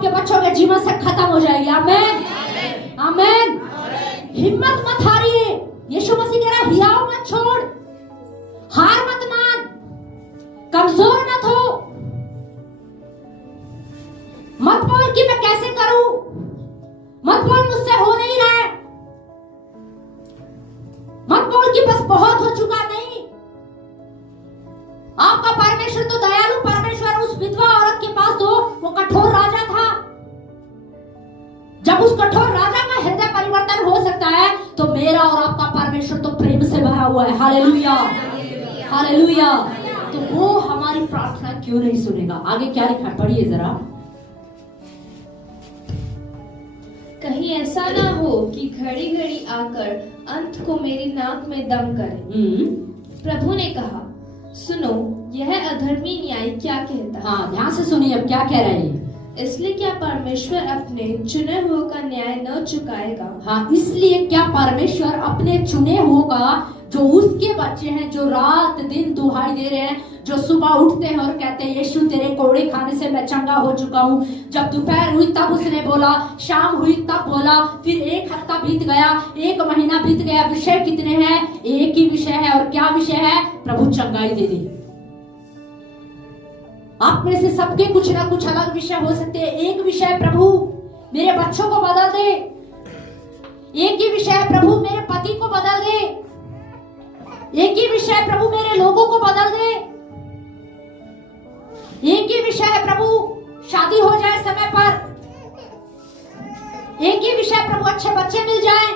आपके बच्चों के जीवन से खत्म हो जाएगी। आमीन, आमीन। हिम्मत मत हारिए। यीशु मसीह कह रहा है हियाव मत छोड़, हार मत मान, कमजोर मत हो। मत बोल कि मैं कैसे करूं, मत बोल मुझसे हो नहीं रहा है, मत बोल कि बस बहुत हो चुका। नहीं, आपका परमेश्वर तो दयालु परमेश्वर। उस विधवा औरत के पास तो वो कठोर राजा था। जब उस कठोर राजा का हृदय परिवर्तन हो सकता है तो मेरा और आपका परमेश्वर तो प्रेम से भरा हुआ है। Hallelujah, hallelujah. तो वो हमारी प्रार्थना क्यों नहीं सुनेगा? आगे क्या लिखा है, पढ़िए जरा। कहीं ऐसा ना हो कि घड़ी घड़ी आकर अंत को मेरी नाक में दम करे। प्रभु ने कहा, सुनो, यह अधर्मी न्याय क्या कहता है। हाँ, ध्यान से सुनिए, अब क्या कह रहे हैं। इसलिए क्या परमेश्वर अपने चुने हुए का न्याय न चुकाएगा? हाँ, इसलिए क्या परमेश्वर अपने चुने हुए का, जो उसके बच्चे हैं, जो रात दिन दुहाई दे रहे हैं, जो सुबह उठते हैं और कहते हैं यीशु तेरे कोड़े खाने से मैं चंगा हो चुका हूँ। जब दोपहर हुई तब उसने बोला, शाम हुई तब बोला, फिर एक हफ्ता बीत गया, एक महीना बीत गया। विषय कितने हैं? एक ही विषय है। और क्या विषय है? प्रभु चंगाई दे दे। आप में से सबके कुछ ना कुछ अलग विषय हो सकते हैं। एक विषय, प्रभु मेरे बच्चों को बदल दे। एक ही विषय, प्रभु मेरे पति को बदल दे। एक ही विषय, प्रभु मेरे लोगों को बदल दे। एक ही विषय है, प्रभु शादी हो जाए समय पर। एक ही विषय, प्रभु अच्छे बच्चे मिल जाएं।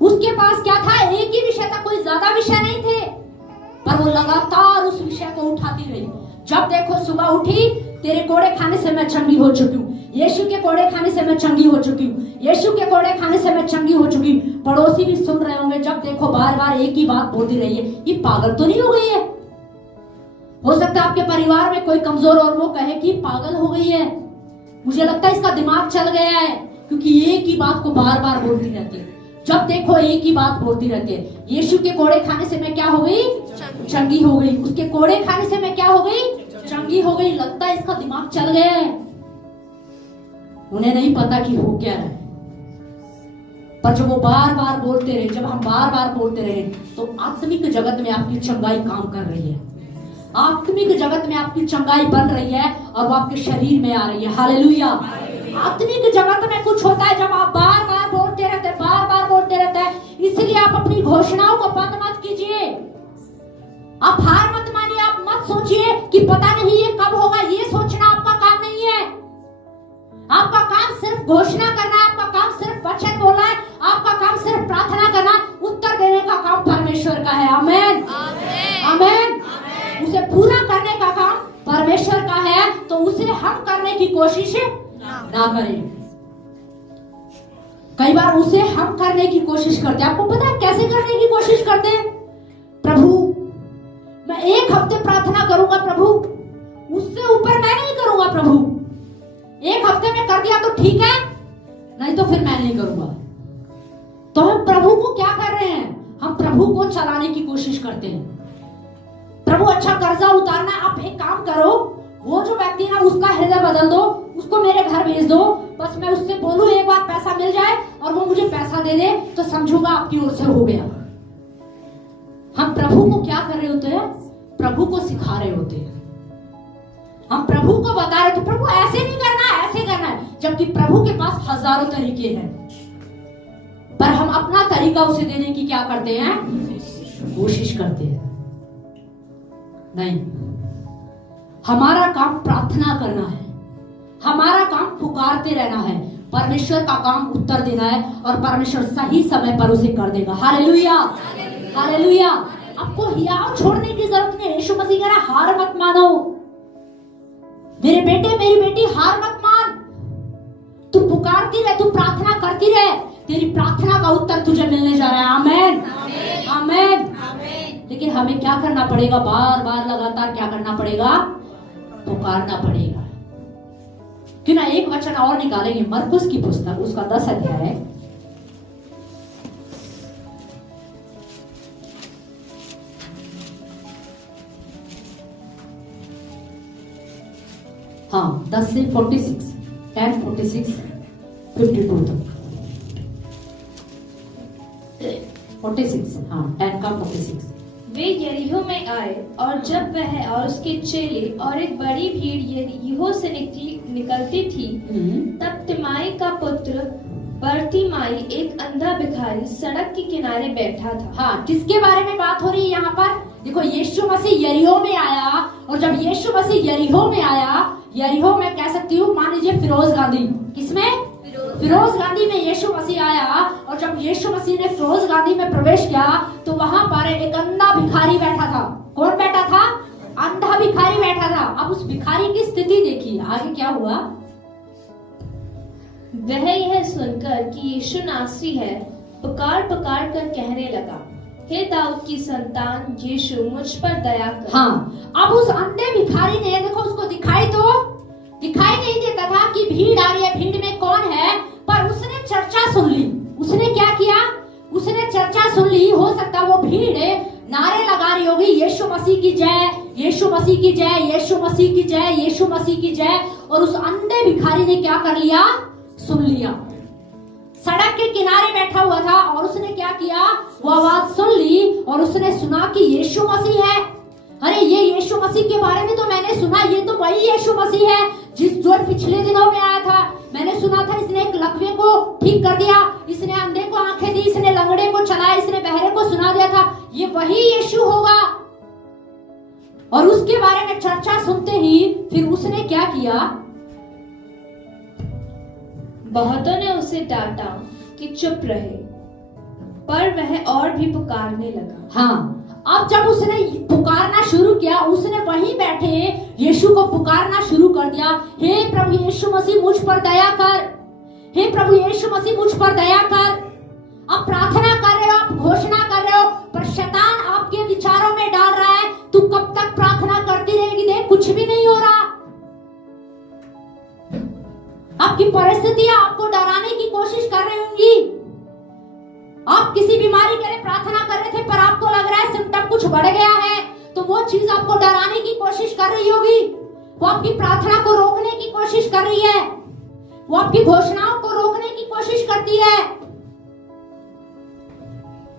उसके पास क्या था? एक ही विषय था, कोई ज्यादा विषय नहीं थे, पर वो लगातार उस विषय को उठाती रही। जब देखो सुबह उठी, तेरे कोड़े खाने से मैं चंगी हो चुकी हूँ, यीशु के कोड़े खाने से मैं चंगी हो चुकी हूँ, यीशु के कोड़े खाने से मैं चंगी हो चुकी हूँ। पड़ोसी भी सुन रहे होंगे, जब देखो बार बार एक ही बात बोलती रही है, ये पागल तो नहीं हो गई है? हो सकता है आपके परिवार में कोई कमजोर और वो कहे कि पागल हो गई है, मुझे लगता है इसका दिमाग चल गया है, क्योंकि एक ही बात को बार बार बोलती रहती है। जब देखो एक ही बात बोलती रहती है। यीशु के कोड़े खाने से मैं क्या हो गई? चंगी हो गई। उसके कोड़े खाने से मैं क्या हो गई? चंगी हो गई। लगता है इसका दिमाग चल गया है। उन्हें नहीं पता कि हो क्या है, पर जब वो बार बार बोलते रहे, जब हम बार बार बोलते रहे, तो आत्मिक जगत में आपकी चंगाई काम कर रही है। आत्मिक जगत में आपकी चंगाई बन रही है और वो आपके शरीर में आ रही है। हालेलुया। आत्मिक जगत में कुछ होता है जब आप बार बार बोलते रहते हैं, बार बार बोलते रहते हैं। इसलिए आप अपनी घोषणाओं को बंद मत कीजिए, आप हार मत मानिए। आप मत सोचिए कि पता नहीं ये कब होगा। ये सोचना आपका काम नहीं है। आपका काम सिर्फ घोषणा करना है, आपका काम सिर्फ वचन बोलना है, आपका काम सिर्फ प्रार्थना करना। उत्तर देने का काम परमेश्वर का है। आमीन, आमीन। उसे पूरा करने का काम परमेश्वर का है, तो उसे हम करने की कोशिश ना करें। कई बार उसे हम करने की कोशिश करते हैं। आपको पता है कैसे करने की कोशिश करते हैं? प्रभु मैं एक हफ्ते प्रार्थना करूंगा, प्रभु उससे ऊपर मैं नहीं करूंगा। प्रभु एक हफ्ते में कर दिया तो ठीक है, नहीं तो फिर मैं नहीं करूंगा। तो हम प्रभु को क्या कर रहे हैं? हम प्रभु को चलाने की कोशिश करते हैं। प्रभु अच्छा कर्जा उतारना है, आप एक काम करो, वो जो व्यक्ति है उसका हृदय बदल दो, उसको मेरे घर भेज दो, बस मैं उससे बोलूं एक बार पैसा मिल जाए और वो मुझे पैसा दे दे तो समझूंगा आपकी ओर से हो गया। हम प्रभु को क्या कर रहे होते हैं? प्रभु को सिखा रहे होते हैं। हम प्रभु को बता रहे थे प्रभु ऐसे नहीं करना है, ऐसे करना है, जबकि प्रभु के पास हजारों तरीके हैं, पर हम अपना तरीका उसे देने की क्या करते हैं? कोशिश करते हैं। नहीं, हमारा काम प्रार्थना करना है, हमारा काम पुकारते रहना है। परमेश्वर का काम उत्तर देना है और परमेश्वर सही समय पर उसे कर देगा। Hallelujah, hallelujah. आपको हियाव छोड़ने की जरूरत नहीं। यीशु मसीह कह रहा है हार मत मानो। मेरे बेटे मेरी बेटी हार मत मान। तू पुकारती रहे, तू प्रार्थना करती रहे, तेरी प्रार्थना का उत्तर तुझे मिलने जा रहा है। आमीन, आमीन। लेकिन हमें क्या करना पड़ेगा? बार बार लगातार क्या करना पड़ेगा? पुकारना पड़ेगा। क्यों ना एक वचन और निकालेंगे, मरकुस की पुस्तक उसका 10 अध्याय है। हाँ 10 से 46, 10, 46, 52 तक 46, हाँ 10 का 46। वे यरीहो में आए और जब वह और उसके चेले और एक बड़ी भीड़ यरीहो से निकलती थी, तब तिमाई का पुत्र बरतिमाई एक अंधा भिखारी सड़क के किनारे बैठा था। हाँ, किसके बारे में बात हो रही है यहाँ पर? देखो, यीशु मसीह यरीहो में आया, और जब यीशु मसीह यरीहो में आया, यरीहो में कह सकती हूँ मान लीजिए फिरोज गांधी, किसमें? फिरोज गांधी में यीशु मसीह आया, और जब यीशु मसीह ने फिरोज गांधी में प्रवेश किया तो वहां पर एक अंधा भिखारी बैठा था। कौन बैठा था? अंधा भिखारी बैठा था। अब उस भिखारी की स्थिति देखिए, आगे क्या हुआ? वह यह सुनकर कि यीशु नासरी है, पुकार पुकार कर कहने लगा, हे दाऊद की संतान यीशु, मुझ पर दया कर। हाँ, अब उस अंधे भिखारी ने, देखो उसको दिखाई नहीं देता था कि भीड़ आ रही है, भीड़ में कौन है, पर उसने चर्चा सुन ली। उसने क्या किया? उसने चर्चा सुन ली। हो सकता वो भीड़ नारे लगा रही होगी, यीशु मसीह की जय, यीशु मसीह की जय, यीशु मसीह की जय, यीशु मसीह की जय। और उस अंधे भिखारी ने क्या कर लिया? सुन लिया। सड़क के किनारे बैठा हुआ था और उसने क्या किया? वो आवाज सुन ली और उसने सुना कि यीशु मसीह है। अरे ये यीशु मसीह के बारे में तो मैंने सुना, ये तो वही यीशु मसीह है जो पिछले दिनों में आया था। मैंने सुना था इसने एक लकवे को ठीक कर दिया, इसने अंधे को आंखें दी, इसने लंगड़े को चलाया, इसने बहरे को सुना दिया था। ये वही यीशु होगा। और उसके बारे में चर्चा सुनते ही फिर उसने क्या किया? बहुतों ने उसे डांटा कि चुप रहे, पर वह और भी पुकारने लगा। हाँ, अब जब उसने पुकारना शुरू किया, उसने वहीं बैठे यीशु को पुकारना शुरू कर दिया, हे प्रभु यीशु मसीह मुझ पर दया कर, हे प्रभु यीशु मसीह मुझ पर दया कर। अब प्रार्थना कर रहे हो, आप घोषणा कर रहे हो, पर शैतान आपके विचारों में डाल रहा है, तू कब तक प्रार्थना करती रहेगी, देख कुछ भी नहीं हो रहा। आपकी परिस्थितियां आपको डराने की कोशिश कर रही होंगी। आप किसी बीमारी के लिए प्रार्थना कर रहे थे, पर आपको लग रहा है सिम्टम कुछ बढ़ गया है, तो वो चीज आपको डराने की कोशिश कर रही होगी। वो आपकी प्रार्थना को रोकने की कोशिश कर रही है, वो आपकी घोषणाओं को रोकने की कोशिश करती है।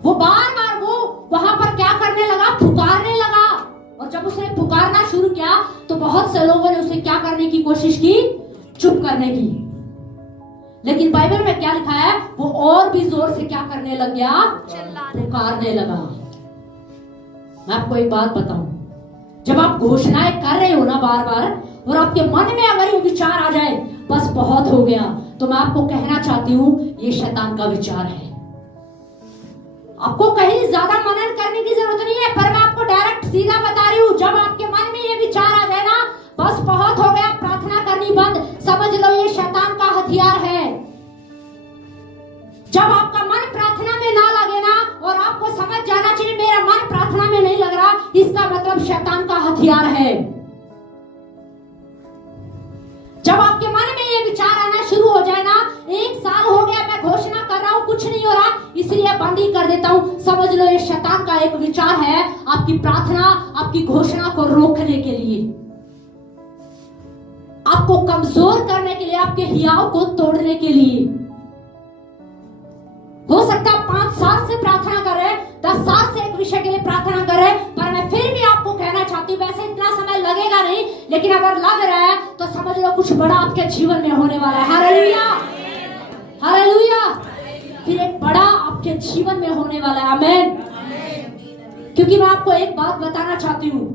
वो बार बार वो वहां पर क्या करने लगा? पुकारने लगा। और जब उसने पुकारना शुरू किया तो बहुत से लोगों ने उसे क्या करने की कोशिश की? चुप करने की। लेकिन बाइबल में क्या लिखा है? वो और भी जोर से क्या करने लग गया? पुकारने लगा। मैं आपको एक बात बताऊं, जब आप घोषणाएं कर रहे हो ना बार बार, और आपके मन में अगर ये विचार आ जाए बस बहुत हो गया, तो मैं आपको कहना चाहती हूं ये शैतान का विचार है। आपको कहीं ज्यादा मनन करने की जरूरत नहीं है, पर मैं आपको डायरेक्ट सीधा बता रही हूं, जब आपके मन में ये विचार आ जाए ना, बस बहुत हो गया, प्रार्थना करनी बंद, समझ लो ये शैतान का हथियार है। जब आपका मन प्रार्थना में ना लगे ना, और आपको समझ जाना चाहिए मेरा मन प्रार्थना में नहीं लग रहा, इसका मतलब शैतान का हथियार है। जब आपके मन में ये विचार आना शुरू हो जाए ना, 1 साल हो गया मैं घोषणा कर रहा हूं, कुछ नहीं हो रहा, इसलिए बंद ही कर देता हूं, समझ लो ये शैतान का एक विचार है, आपकी प्रार्थना, आपकी घोषणा को रोकने के लिए, आपको कमजोर करने के लिए, आपके हियाव को तोड़ने के लिए। हो सकता है 5 साल से प्रार्थना कर रहे, 10 साल से एक विषय के लिए प्रार्थना कर रहे, पर मैं फिर भी आपको कहना चाहती हूँ, वैसे इतना समय लगेगा नहीं, लेकिन अगर लग रहा है तो समझ लो कुछ बड़ा आपके जीवन में होने वाला है। Hallelujah, hallelujah. फिर एक बड़ा आपके जीवन में होने वाला है। आमीन। क्योंकि मैं आपको एक बात बताना चाहती हूँ,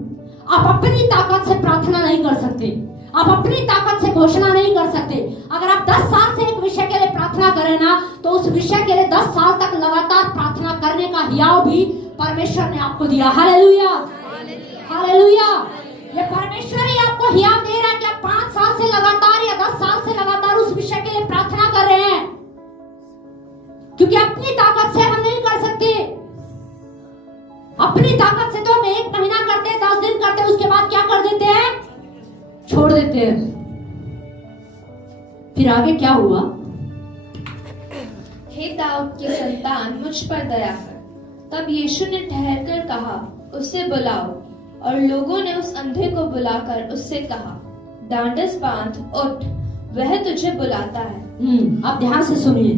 आप अपनी ताकत से प्रार्थना नहीं कर सकते, आप अपनी ताकत से घोषणा नहीं कर सकते। अगर आप 10 साल से एक विषय के लिए प्रार्थना करें ना, तो उस विषय के लिए 10 साल तक लगातार प्रार्थना करने का हियाव भी परमेश्वर ने आपको दिया। Hallelujah, hallelujah. ये परमेश्वर ही आपको हियाव दे रहा है कि आप 5 साल से लगातार या 10 साल से लगातार उस विषय के लिए प्रार्थना कर रहे हैं, क्योंकि अपनी ताकत से हम नहीं कर सकते। अपनी ताकत से तो हम 1 महीना करते हैं, 10 दिन करते हैं, उसके बाद क्या कर देते हैं? छोड़ देते हैं। फिर आगे क्या हुआ? हे दाऊद की संतान मुझ पर दया कर। तब यीशु ने ठहरकर कहा, उसे बुलाओ। और लोगों ने उस अंधे को बुलाकर उससे कहा, डांडस बांध, उठ, वह तुझे बुलाता है। अब ध्यान से सुनिए,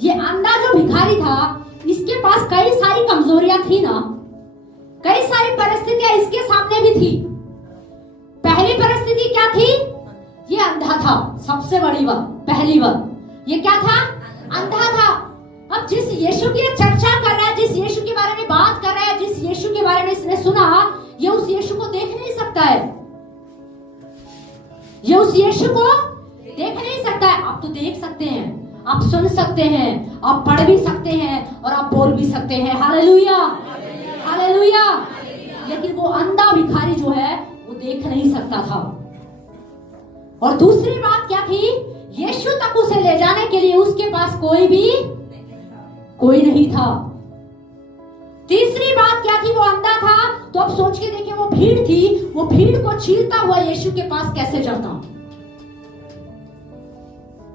ये अंधा जो भिखारी था, इसके पास कई सारी कमजोरियां थी ना, कई सारी परिस्थितियां इसके सामने भी थी। पहली परिस्थिति क्या थी? ये अंधा था, सबसे बड़ी बात, पहली बात ये क्या था? अंधा था। अब जिस यीशु की चर्चा कर रहा है, जिस यीशु के बारे में बात कर रहा है, जिस यीशु के बारे में इसने सुना, ये उस यीशु को देख नहीं सकता है, ये उस यीशु को देख नहीं सकता है। आप तो देख सकते हैं, आप सुन सकते हैं, आप पढ़ भी सकते हैं और आप बोल भी सकते हैं। Hallelujah, hallelujah. लेकिन वो अंधा भिखारी जो है वो देख नहीं सकता था। और दूसरी बात क्या थी? यीशु तक उसे ले जाने के लिए उसके पास कोई नहीं था। तीसरी बात क्या थी? वो अंधा था। तो अब सोच के देखिए, वो भीड़ थी, वो भीड़ को चीरता हुआ यीशु के पास कैसे जाता?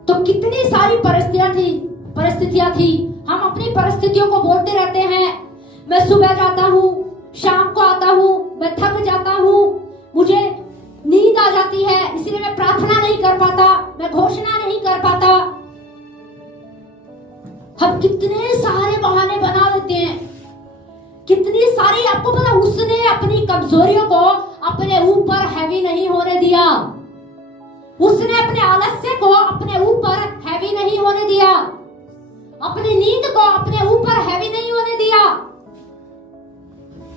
तो कितनी सारी परिस्थितियां थी। हम अपनी परिस्थितियों को बोलते रहते हैं, मैं सुबह जाता हूं, शाम को आता हूं, मैं थक जाता हूं, मुझे नींद आ जाती है, इसलिए मैं प्रार्थना नहीं कर पाता, मैं घोषणा नहीं कर पाता। हम कितने सारे बहाने बना लेते हैं, कितनी सारी। आपको पता, उसने अपनी कमजोरियों को अपने ऊपर हैवी नहीं होने दिया, उसने अपने आलस्य को अपने ऊपर हैवी नहीं होने दिया, अपनी नींद को अपने ऊपर हैवी नहीं होने दिया।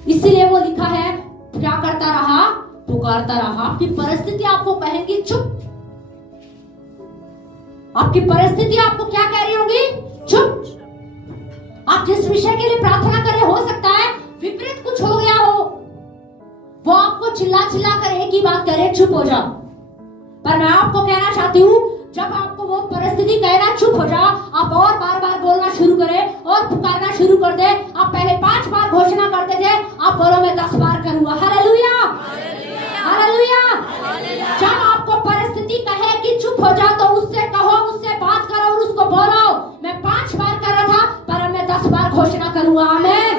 इसीलिए वो लिखा है, क्या करता रहा? पुकारता रहा। आपकी परिस्थिति आपको कहेंगी चुप, आपकी परिस्थिति आपको क्या कह रही होगी? चुप। आप जिस विषय के लिए प्रार्थना करें, हो सकता है विपरीत कुछ हो गया हो, वो आपको चिल्ला चिल्ला कर एक ही बात करे, चुप हो जा। पर मैं आपको कहना चाहती हूँ, जब आपको वो परिस्थिति कहना चुप हो जा, आप और बार बार बोलना शुरू करें और पुकारना शुरू कर दे। आप पहले 5 बार घोषणा करते थे, आप बोलो मैं 10 बार करूंगा। Hallelujah, hallelujah. जब आपको परिस्थिति कहे कि चुप हो जा, तो उससे कहो, उससे बात करो और उसको बोलो, मैं 5 बार कर रहा था, पर मैं 10 बार घोषणा करूंगा। आमीन,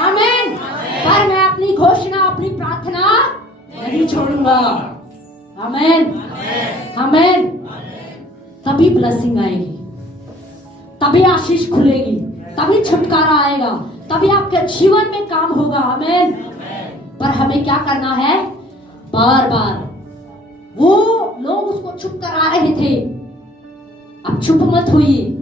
आमीन। पर मैं अपनी घोषणा, अपनी प्रार्थना नहीं छोड़ूंगा। आमीन, आमीन। तभी ब्लेसिंग आएगी, तभी आशीष खुलेगी, तभी छुटकारा आएगा, तभी आपके जीवन में काम होगा। आमीन। पर हमें क्या करना है? बार बार वो लोग उसको चुप करा रहे थे, अब चुप मत होइए,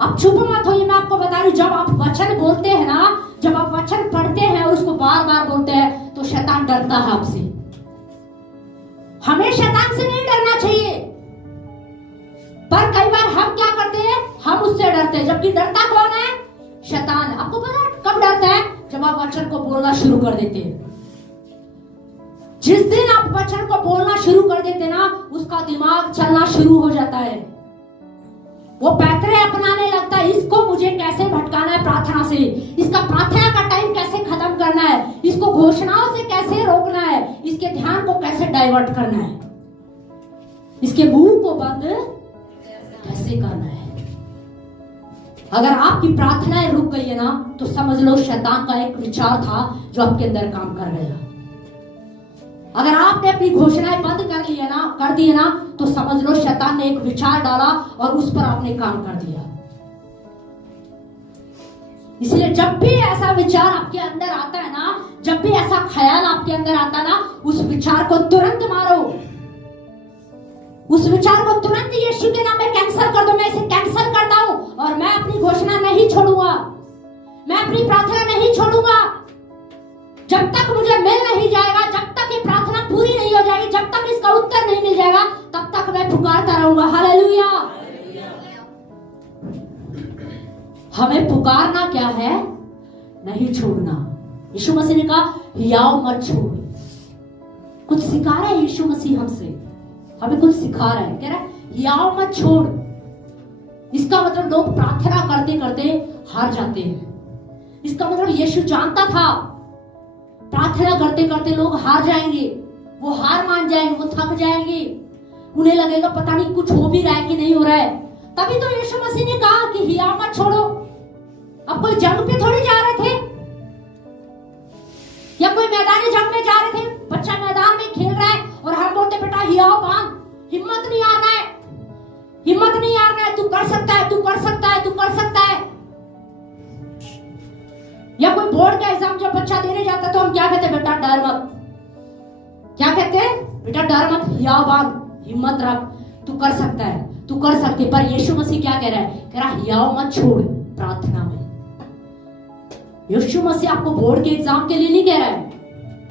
अब चुप मत होइए। मैं आपको बता रही हूं, जब आप वचन बोलते हैं ना, जब आप वचन पढ़ते हैं और उसको बार बार बोलते हैं, तो शैतान डरता है आपसे। हमें शैतान से नहीं डरना चाहिए, पर कई बार हम क्या करते हैं? हम उससे डरते हैं, जबकि डरता कौन है? शैतान। आपको पता है कब डरता है? जब आप वचन को बोलना शुरू कर देते हैं। जिस दिन आप वचन को बोलना शुरू कर देते ना, उसका दिमाग चलना शुरू हो जाता है, वो पैतरे अपनाने लगता है। इसको मुझे कैसे भटकाना है प्रार्थना से, इसका प्रार्थना का टाइम कैसे खत्म करना है, इसको घोषणाओं से कैसे रोकना है, इसके ध्यान को कैसे डाइवर्ट करना है, इसके मुंह को बंद कैसे करना है। अगर आपकी प्रार्थनाएं रुक गई है ना, तो समझ लो शैतान का एक विचार था जो आपके अंदर काम कर गया। अगर आपने अपनी घोषणाएं बंद कर दी है ना, तो समझ लो शैतान ने एक विचार डाला और उस पर आपने काम कर दिया। इसलिए जब भी ऐसा विचार आपके अंदर आता है ना, जब भी ऐसा ख्याल आपके अंदर आता है ना, उस विचार को तुरंत मारो, उस विचार को तुरंत यीशु के नाम में कैंसिल कर दो। मैं इसे कैंसिल करता हूं और मैं अपनी घोषणा नहीं छोड़ूंगा, मैं अपनी प्रार्थना नहीं छोड़ूंगा। जब तक मुझे मिल नहीं जाएगा, जब तक ये प्रार्थना पूरी नहीं हो जाएगी, जब तक इसका उत्तर नहीं मिल जाएगा, तब तक मैं पुकारता रहूंगा। हालेलुया। हमें पुकारना क्या है? नहीं छोड़ना। यीशु मसीह ने कहा हियाव मत छोड़। कुछ सिखा रहा है यीशु मसीह हमसे, हमें कुछ सिखा रहा है, कह रहा है हियाव मत छोड़। इसका मतलब लोग प्रार्थना करते करते हार जाते हैं। इसका मतलब यीशु जानता था प्रार्थना करते करते लोग हार जाएंगे, वो हार मान जाएंगे, वो थक जाएंगे, उन्हें लगेगा पता नहीं कुछ हो भी रहा है कि नहीं हो रहा है। तभी तो यीशु मसीह ने कहा कि हिया मत छोड़ो। अब कोई जंग पे थोड़ी जा रहे थे या कोई मैदानी जंग में जा रहे थे। बच्चा मैदान में खेल रहा है और हम बोलते हियाव बांध, हिम्मत नहीं हारना है, हिम्मत नहीं हारना है, तू कर सकता है, तू कर सकता है, तू कर सकता है। या कोई बोर्ड का एग्जाम जब बच्चा देने जाता है तो हम क्या कहते हैं, बेटा डर मत, क्या कहते हैं, बेटा डर मत, हियाव बांध, हिम्मत रख, तू कर सकता है, तू कर सकते। पर यीशु मसीह क्या कह रहा है, कह रहा हियाव मत छोड़ प्रार्थना में। यीशु मसीह आपको बोर्ड के एग्जाम के लिए नहीं कह रहा है,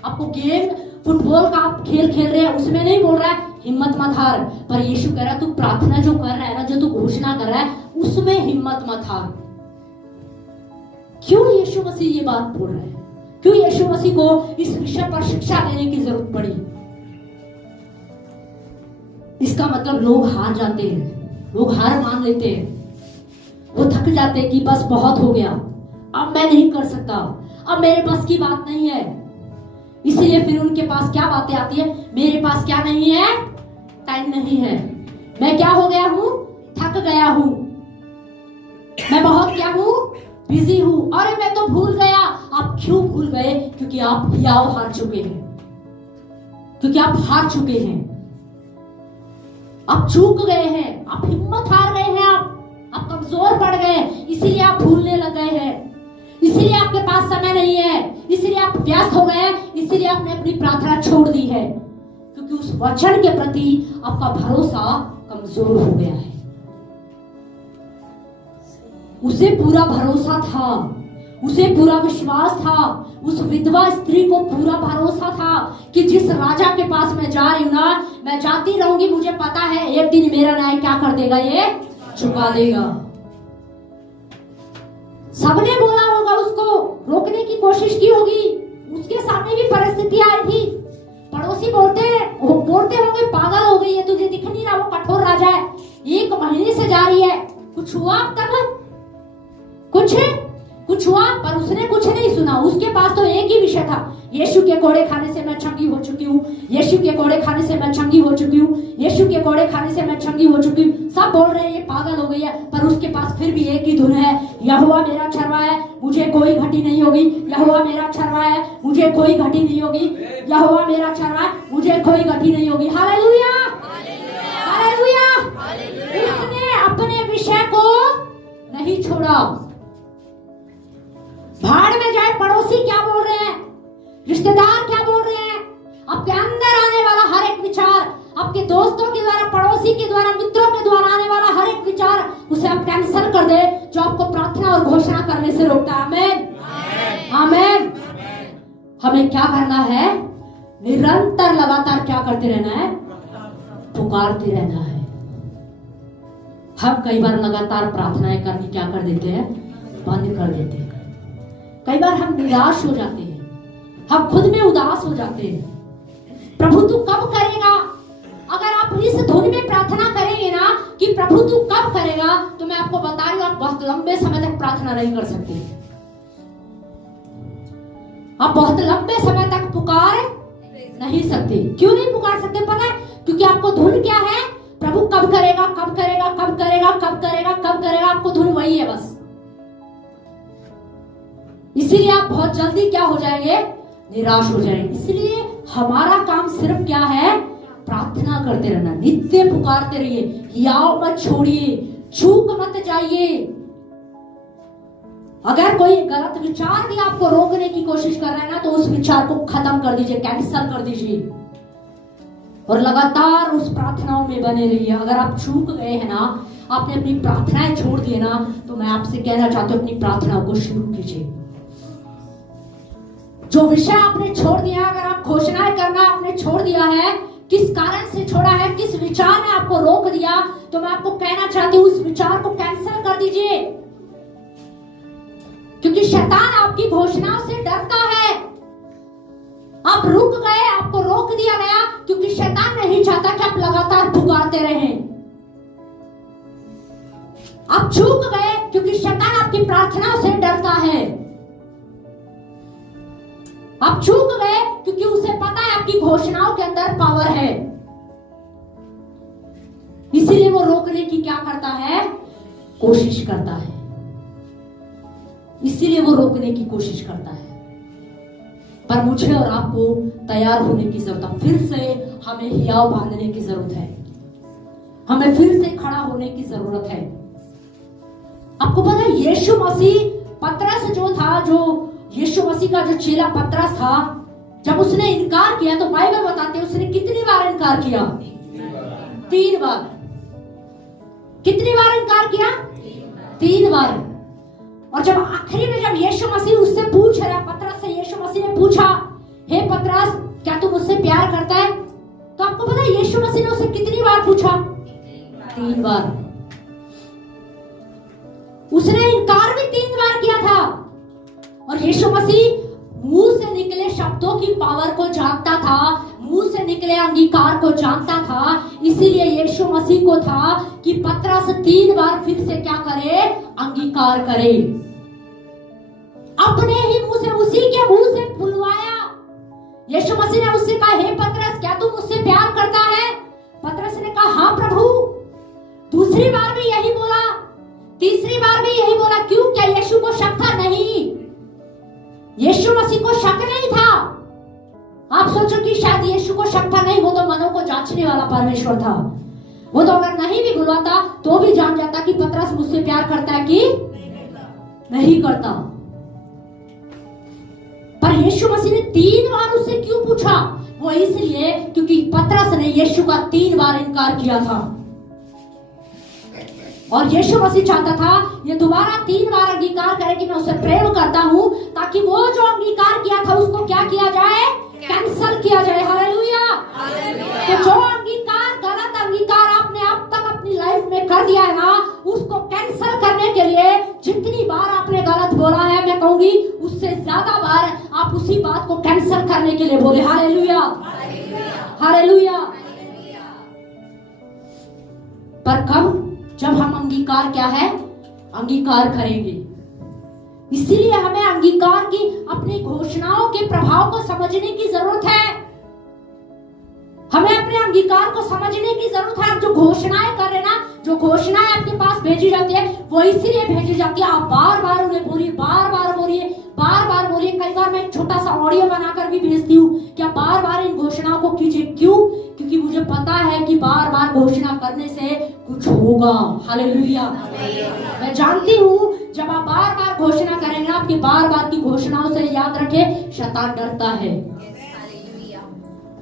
आपको गेम फुटबॉल का आप खेल खेल रहे हैं उसमें नहीं बोल रहा है हिम्मत मत हार। पर यीशु कह रहा है तू प्रार्थना जो कर रहा है ना, जो तू घोषणा कर रहा है उसमें हिम्मत मत हार। क्यों यीशु मसीह ये बात बोल रहे हैं, क्यों यीशु मसीह को इस विषय पर शिक्षा देने की जरूरत पड़ी? इसका मतलब लोग हार जाते हैं, लोग हार मान लेते हैं, वो थक जाते हैं कि बस बहुत हो गया, अब मैं नहीं कर सकता, अब मेरे पास की बात नहीं है। इसलिए फिर उनके पास क्या बातें आती है, मेरे पास क्या नहीं है, टाइम नहीं है, मैं क्या हो गया हूं, थक गया हूं, मैं बहुत क्या हूं, बिजी हूं, अरे मैं तो भूल गया। आप क्यों भूल गए? क्योंकि आप हियाव हार चुके हैं, क्योंकि आप हार चुके हैं, आप चूक गए हैं, आप हिम्मत हार गए हैं, आप कमजोर पड़ गए, इसीलिए आप भूलने लग गए हैं, इसीलिए आपके पास समय नहीं है, इसीलिए आप व्यस्त हो गए, इसीलिए आपने अपनी प्रार्थना छोड़ दी है, क्योंकि उस वचन के प्रति आपका भरोसा कमजोर हो गया है। उसे पूरा भरोसा था, उसे पूरा विश्वास था, उस विधवा स्त्री को पूरा भरोसा था कि जिस राजा के पास मैं जा रही हूं ना, मैं जाती रहूंगी, मुझे पता है एक दिन मेरा न्याय क्या कर देगा, ये चुका देगा। सबने बोला होगा, उसको रोकने की कोशिश की होगी, उसके सामने भी परिस्थिति आई थी, पड़ोसी बोलते होंगे पागल हो गई है, तुझे दिख नहीं रहा वो कठोर राजा है, 1 महीने से जा रही है, कुछ हुआ अब तक, कुछ हुआ? पर उसने कुछ नहीं सुना, उसके पास तो एक ही विषय था, यीशु के कोड़े खाने से मैं चंगी हो चुकी हूँ, यीशु के कोड़े खाने से मैं चंगी हो चुकी हूँ, यीशु के कोड़े खाने से मैं चंगी हो चुकी हूँ। सब बोल रहे हैं ये पागल हो गई है, पर उसके पास फिर भी एक ही धुन है, यहोवा मेरा छरवा है, मुझे कोई घटी नहीं होगी, यहोवा मेरा छरवा है, मुझे कोई घटी नहीं होगी, यहोवा मेरा छरवा है, मुझे कोई घटी नहीं होगी। Hallelujah, hallelujah. उसने अपने विषय को नहीं छोड़ा। भाड़ में जाए पड़ोसी क्या बोल रहे हैं, रिश्तेदार क्या बोल रहे हैं, आपके अंदर आने वाला हर एक विचार, आपके दोस्तों के द्वारा, पड़ोसी के द्वारा, मित्रों के द्वारा आने वाला हर एक विचार, उसे आप कैंसिल कर दे जो आपको प्रार्थना और घोषणा करने से रोकता है। आमीन, आमीन। हमें क्या करना है, निरंतर लगातार क्या करते रहना है, पुकारते रहना है। हम कई बार लगातार प्रार्थनाएं करनी क्या कर देते हैं, बंद कर देते हैं। कई बार हम निराश हो जाते हैं, हम खुद में उदास हो जाते हैं। प्रभु तू कब करेगा? अगर आप इस धुन में प्रार्थना करेंगे ना कि प्रभु तू कब करेगा, तो मैं आपको बता रही हूं आप बहुत लंबे समय तक प्रार्थना नहीं कर सकते, आप बहुत लंबे समय तक पुकार नहीं सकते। क्यों नहीं पुकार सकते पता है? क्योंकि आपको धुन क्या है, प्रभु कब करेगा, कब करेगा, कब करेगा, कब करेगा, कब करेगा, आपको धुन वही है बस। इसीलिए आप बहुत जल्दी क्या हो जाएंगे, निराश हो जाएंगे। इसलिए हमारा काम सिर्फ क्या है, प्रार्थना करते रहना, नित्य पुकारते रहिए, हियाव मत छोड़िए, चूक मत जाइए। अगर कोई गलत विचार भी आपको रोकने की कोशिश कर रहा है ना, तो उस विचार को खत्म कर दीजिए, कैंसिल कर दीजिए और लगातार उस प्रार्थनाओं में बने रहिए। अगर आप चूक गए हैं ना, आपने अपनी प्रार्थनाएं छोड़ दी ना, तो मैं आपसे कहना चाहती हूँ अपनी प्रार्थनाओं को शुरू कीजिए। जो विषय आपने छोड़ दिया, अगर आप घोषणाएं करना आपने छोड़ दिया है, किस कारण से छोड़ा है, किस विचार ने आपको रोक दिया, तो मैं आपको कहना चाहती हूँ उस विचार को कैंसिल कर दीजिए, क्योंकि शैतान आपकी घोषणाओं से डरता है। आप रुक गए, आपको रोक दिया गया, क्योंकि शैतान नहीं चाहता कि आप लगातार पुकारते रहें। आप चूक गए क्योंकि शैतान आपकी प्रार्थनाओं से डरता है। आप चूक गए क्योंकि उसे पता है आपकी घोषणाओं के अंदर पावर है, इसीलिए वो रोकने की क्या करता है, कोशिश करता है। इसीलिए वो रोकने की कोशिश करता है। पर मुझे और आपको तैयार होने की जरूरत है। फिर से हमें हियाव बांधने की जरूरत है, हमें फिर से खड़ा होने की जरूरत है। आपको पता है यीशु मसीह पतरस जो था, जो यीशु मसीह का जो चेला पतरस था, जब उसने इनकार किया तो बाइबल बताते हैं उसने कितनी बार इनकार किया? 3 बार। कितनी बार इनकार किया? 3 बार। और जब आखिरी में जब यीशु मसीह उससे पूछ रहा, पतरस से यीशु मसीह ने पूछा, हे पतरस क्या तू मुझसे प्यार करता है? तो आपको पता है यीशु मसीह ने उसे कितनी बार पूछा? 3 बार। उसने इनकार भी 3 बार किया था। और यीशु मसीह मुंह से निकले शब्दों की पावर को जानता था, मुंह से निकले अंगीकार को जानता था। इसीलिए यीशु मसीह को था कि पतरस 3 बार फिर से क्या करे? अंगीकार करे। अपने ही मुंह से, उसी के मुंह से बुलवाया। यीशु मसीह ने उससे कहा, हे पतरस क्या तू मुझसे प्यार करता है? पतरस ने कहा, हाँ प्रभु। दूसरी बार भी यही बोला, तीसरी बार भी यही बोला। क्यों? क्या यीशु को शक था? नहीं, यीशु मसीह को शक नहीं था। आप सोचो कि शायद यीशु को शक था, नहीं, वो तो मनों को जांचने वाला परमेश्वर था। वो तो अगर नहीं भी बुलवाता तो भी जान जाता कि पतरस मुझसे प्यार करता है कि नहीं करता। पर यीशु मसीह ने 3 बार उससे क्यों पूछा? वो इसलिए क्योंकि पतरस ने यीशु का 3 बार इनकार किया था। और यीशु मसीह चाहता था ये दोबारा 3 बार अंगीकार करे कि मैं उसे प्रेम करता हूं, ताकि वो जो अंगीकार किया था उसको क्या किया जाए? कैंसल किया जाए। हालेलुया। तो जो अंगीकार, गलत अंगीकार आपने अब तक अपनी लाइफ में कर दिया है ना, उसको कैंसल करने के लिए जितनी बार आपने गलत बोला है, मैं कहूंगी उससे ज्यादा बार आप उसी बात को कैंसल करने के लिए बोले। Hallelujah, hallelujah. पर कब? जब हम अंगीकार क्या है? अंगीकार करेंगे। इसीलिए हमें अंगीकार की, अपनी घोषणाओं के प्रभाव को समझने की जरूरत है। हमें अपने अंगीकार को समझने की जरूरत है। आप जो घोषणाएं कर रहे ना, जो घोषणाएं आपके पास भेजी जाती है, वो इसीलिए भेजी जाती है, आप बार बार उन्हें बोलिए, बार बार बोलिए, बार बार बोलिए। कई बार मैं एक छोटा सा ऑडियो बनाकर भी भेजती हूँ कि आप बार बार इन घोषणाओं को कीजिए। क्यों? क्योंकि मुझे पता है कि बार बार घोषणा करने से कुछ होगा। हालेलुया। मैं जानती हूँ जब आप बार बार घोषणा करेंगे, आपकी बार बार की घोषणाओं से याद रखें, शैतान डरता है।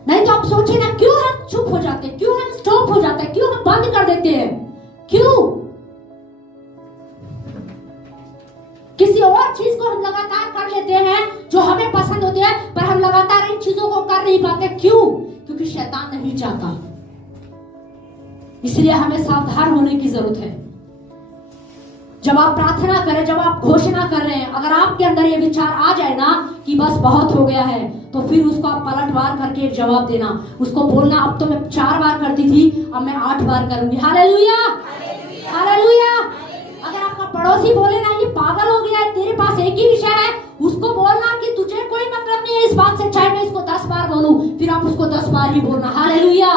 नहीं तो आप सोचिए ना, क्यों हम चुप हो जाते हैं, क्यों हम स्टॉप हो जाते हैं, क्यों हम बंद कर देते हैं? क्यों? किसी और चीज को हम लगातार कर लेते हैं जो हमें पसंद होती है, पर हम लगातार इन चीजों को कर नहीं पाते। क्यों? क्योंकि शैतान नहीं चाहता। इसलिए हमें सावधान होने की जरूरत है। जब आप प्रार्थना करें, जब आप घोषणा कर रहे हैं, अगर आपके अंदर ये विचार आ जाए ना कि बस बहुत हो गया है, तो फिर उसको आप पलटवार करके एक जवाब देना। उसको बोलना, अब तो मैं 4 बार करती थी, अब मैं 8 बार करूंगी। Hallelujah, hallelujah. अगर आपका पड़ोसी बोले ना ये पागल हो गया है, तेरे पास एक ही विषय है, उसको बोलना कि तुझे कोई मतलब नहीं है इस बात से, चाहे मैं इसको 10 बार बोलूं, फिर आप उसको 10 बार ही बोलना। Hallelujah,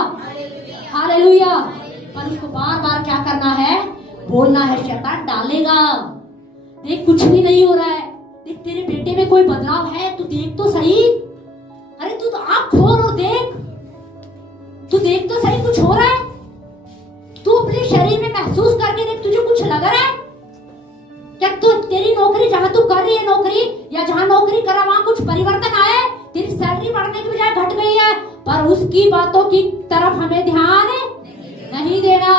hallelujah. पर उसको बार बार क्या करना है? बोलना है। शैतान डालेगा, देख कुछ भी नहीं हो रहा है, देख तेरे बेटे में कोई बदलाव है, तू देख तो सही, अरे तू तो आंख खोल और देख, तू देख तो सही कुछ हो रहा है, तू अपने शरीर में महसूस करके देख, तुझे कुछ लग रहा है क्या? तू, तेरी नौकरी जहां तू कर रही है नौकरी, या जहां नौकरी कर रहा वहां कुछ परिवर्तन आया है? तेरी सैलरी बढ़ने की बजाय घट गई है, पर उसकी बातों की तरफ हमें ध्यान नहीं देना।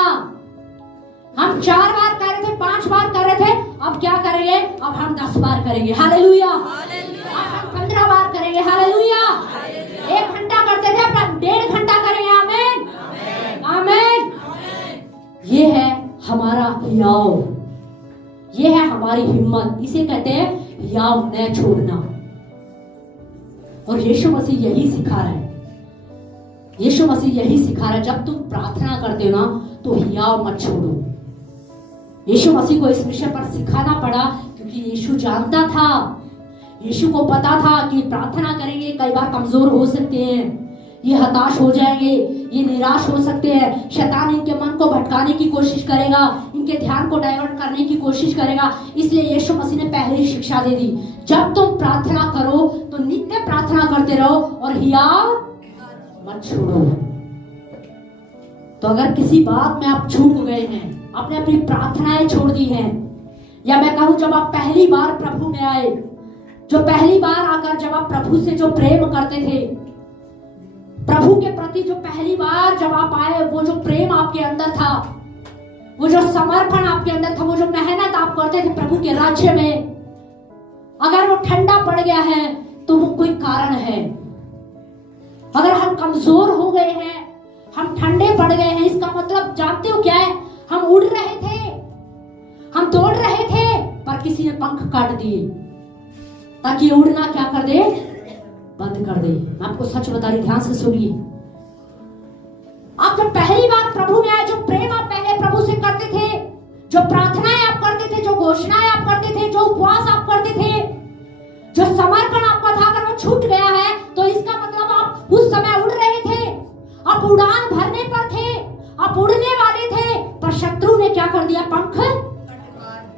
हम 4 बार कर रहे थे, 5 बार कर रहे थे, अब क्या करेंगे? अब हम 10 बार करेंगे। हालेलुया। अब हम 15 बार करेंगे। हालेलुया। 1 घंटा करते थे, अब 1.5 घंटा करेंगे। आमीन, आमीन। ये है हमारा हियाव, ये है हमारी हिम्मत। इसे कहते हैं हियाव न छोड़ना। और यीशु मसीह यही सिखा रहा है, यीशु मसीह यही सिखा रहा है। जब तुम प्रार्थना करते हो ना, तो हियाव मत छोड़ो। यीशु मसीह को इस विषय पर सिखाना पड़ा, क्योंकि यीशु जानता था, यीशु को पता था कि प्रार्थना करेंगे कई बार कमजोर हो सकते हैं, ये हताश हो जाएंगे, ये निराश हो सकते हैं। शैतान इनके मन को भटकाने की कोशिश करेगा, इनके ध्यान को डाइवर्ट करने की कोशिश करेगा। इसलिए यीशु मसीह ने पहले ही शिक्षा दे दी, जब तुम प्रार्थना करो तो नित्य प्रार्थना करते रहो और हियाव मत छोड़ो। तो अगर किसी बात में आप चूक गए हैं, आपने अपनी प्रार्थनाएं छोड़ दी हैं, या मैं कहूं जब आप पहली बार प्रभु में आए, जो पहली बार आकर जब आप प्रभु से जो प्रेम करते थे, प्रभु के प्रति जो पहली बार जब आप आए, वो जो प्रेम आपके अंदर था, वो जो समर्पण आपके अंदर था, वो जो मेहनत आप करते थे प्रभु के राज्य में, अगर वो ठंडा पड़ गया है तो वो कोई कारण है। अगर हम कमजोर हो गए हैं, हम ठंडे पड़ गए हैं, इसका मतलब जानते हो क्या है? हम उड़ रहे थे, हम दौड़ रहे थे, पर किसी ने पंख काट दिए ताकि उड़ना क्या कर दे, बंद कर दे। मैं आपको सच बता रही, ध्यान से सुनिए। आप जब पहली बार प्रभु में आए, जो प्रेम आप पहले प्रभु से करते थे, जो प्रार्थनाएं आप करते थे, जो घोषणाएं आप करते थे, जो उपवास आप करते थे, जो समर्पण आपका था, अगर वो छूट गया है तो इसका मतलब आप उस समय उड़ रहे थे, आप उड़ान भरने पर थे, आप उड़ने वाले थे, पर शत्रु ने क्या कर दिया? पंख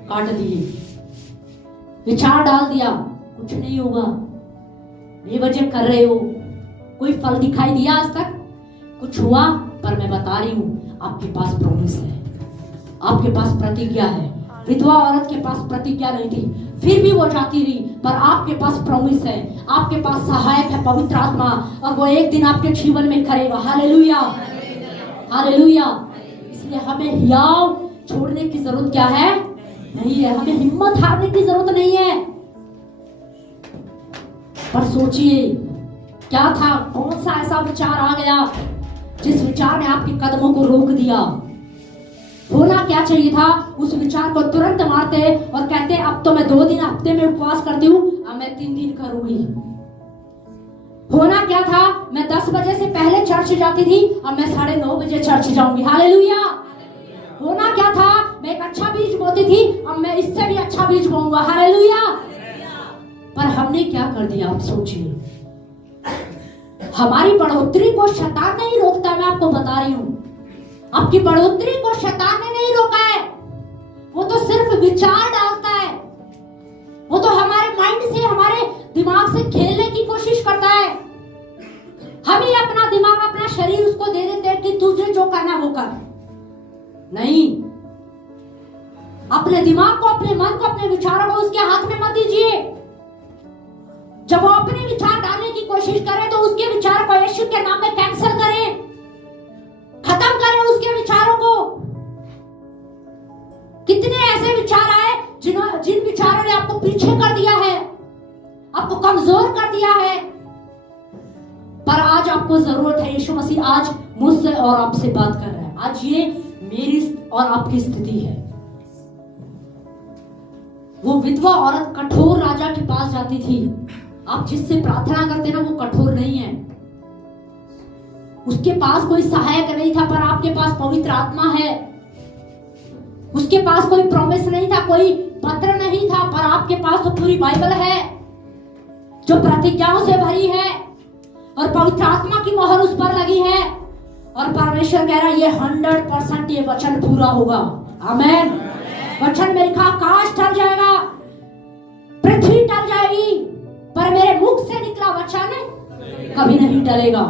काट दिए, विचार डाल दिया, कुछ नहीं होगा, बेवजह कर रहे हो, कोई फल दिखाई दिया आज तक? कुछ हुआ? पर मैं बता रही हूं, आपके पास प्रॉमिस है, आपके पास प्रतिज्ञा है। विधवा औरत के पास प्रतिज्ञा नहीं थी, फिर भी वो जाती रही, पर आपके पास प्रॉमिस है, आपके पास सहायक है पवित्र आत्मा, और वो एक दिन आपके जीवन में करेगा। Hallelujah, hallelujah. इसलिए हमें हियाव छोड़ने की जरूरत क्या है? नहीं है। हमें हिम्मत हारने की जरूरत नहीं है। पर सोचिए क्या था, कौन सा ऐसा विचार आ गया जिस विचार ने आपके कदमों को रोक दिया? होना क्या चाहिए था? उस विचार को तुरंत मारते और कहते अब तो मैं 2 दिन हफ्ते में उपवास करती हूँ, अब मैं 3 दिन करूंगी। होना क्या था? मैं 10 बजे से पहले चर्च जाती थी, अब मैं 9:30 बजे चर्च जाऊंगी। हालेलुया। होना क्या था? मैं एक अच्छा बीज बोती थी, अब मैं इससे भी अच्छा बीज बोऊंगा। हालेलुया। पर हमने क्या कर दिया? आप सोचिए। हमारी बढ़ोतरी को शैतान नहीं रोकता, मैं आपको बता रही हूं। आपकी बढ़ोतरी को शैतान ने नहीं रोका है, वो तो सिर्फ विचार डालता है, वो तो हमारे माइंड से, हमारे दिमाग से खेलने की कोशिश करता है। हम ही अपना दिमाग, अपना शरीर उसको दे देते हैं कि तुझे जो करना वो कर। नहीं, अपने दिमाग को, अपने मन को, अपने विचारों को उसके हाथ में मत दीजिए। जब वो अपने विचार डालने की कोशिश करे तो उसके विचार को यीशु के नाम में कैंसिल करें, खत्म करें उसके विचारों को। कितने ऐसे विचार आए जिन विचारों ने आपको पीछे कर दिया है, आपको कमजोर कर दिया है, पर आज आपको जरूरत है। यीशु मसीह आज मुझसे और आपसे बात कर रहा है। आज ये मेरी और आपकी स्थिति है। वो विधवा औरत कठोर राजा के पास जाती थी। आप जिससे प्रार्थना करते ना, वो कठोर नहीं है। उसके पास कोई सहायक नहीं था, पर आपके पास पवित्र आत्मा है। उसके पास कोई प्रॉमिस नहीं था, कोई पत्र नहीं था, पर आपके पास तो पूरी बाइबल है जो प्रतिज्ञाओं से भरी है और पवित्र आत्मा की मोहर उस पर लगी है। और परमेश्वर कह रहा है ये 100% ये वचन पूरा होगा। आमीन। वचन में लिखा आकाश टल जाएगा, पृथ्वी टल जाएगी, पर मेरे मुख से निकला वचन कभी नहीं टलेगा।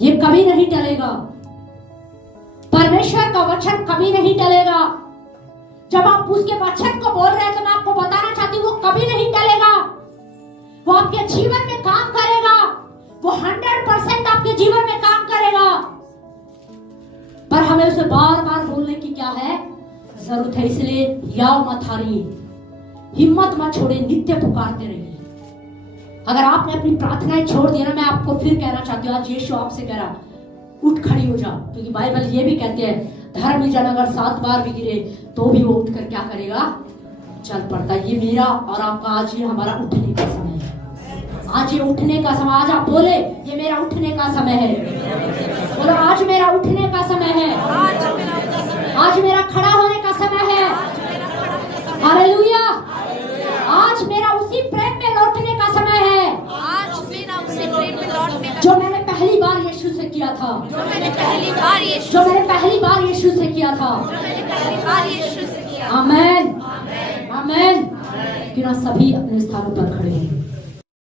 ये कभी नहीं टलेगा। परमेश्वर का वचन कभी नहीं टलेगा। जब आप उसके वचन को बोल रहे हैं तो मैं आपको बताना चाहती हूँ वो कभी नहीं टलेगा। वो आपके जीवन में काम करेगा, वो 100% आपके जीवन में काम करेगा। पर हमें उसे बार बार बोलने की क्या है? जरूरत है। इसलिए याव मत हारिए, हिम्मत मत छोड़े, नित्य पुकारते रहिए। अगर आपने अपनी प्रार्थनाएं छोड़ दी ना, मैं आपको फिर कहना चाहती हूँ, आज यीशु आपसे कह रहा उठ खड़ी हो जाओ, क्योंकि बाइबल ये भी कहते हैं धर्मी जन अगर 7 बार भी गिरे तो भी वो उठकर क्या करेगा? चल पड़ता। ये मेरा और आपका आज ये हमारा उठने का समय है। आज ये उठने का समय। आज आप बोले ये मेरा उठने का समय है। बोलो आज मेरा उठने का समय है, आज मेरा खड़ा होने का समय है। हालेलुया। आज मेरा उसी प्रेम में लौटने का समय है, आज मेरा उसी प्रेम में लौटने का जो मैंने पहली बार यीशु से किया था, जो मैंने पहली बार यीशु से किया था। आमीन, आमीन। क्यों ना सभी अपने स्थानों पर खड़े हैं।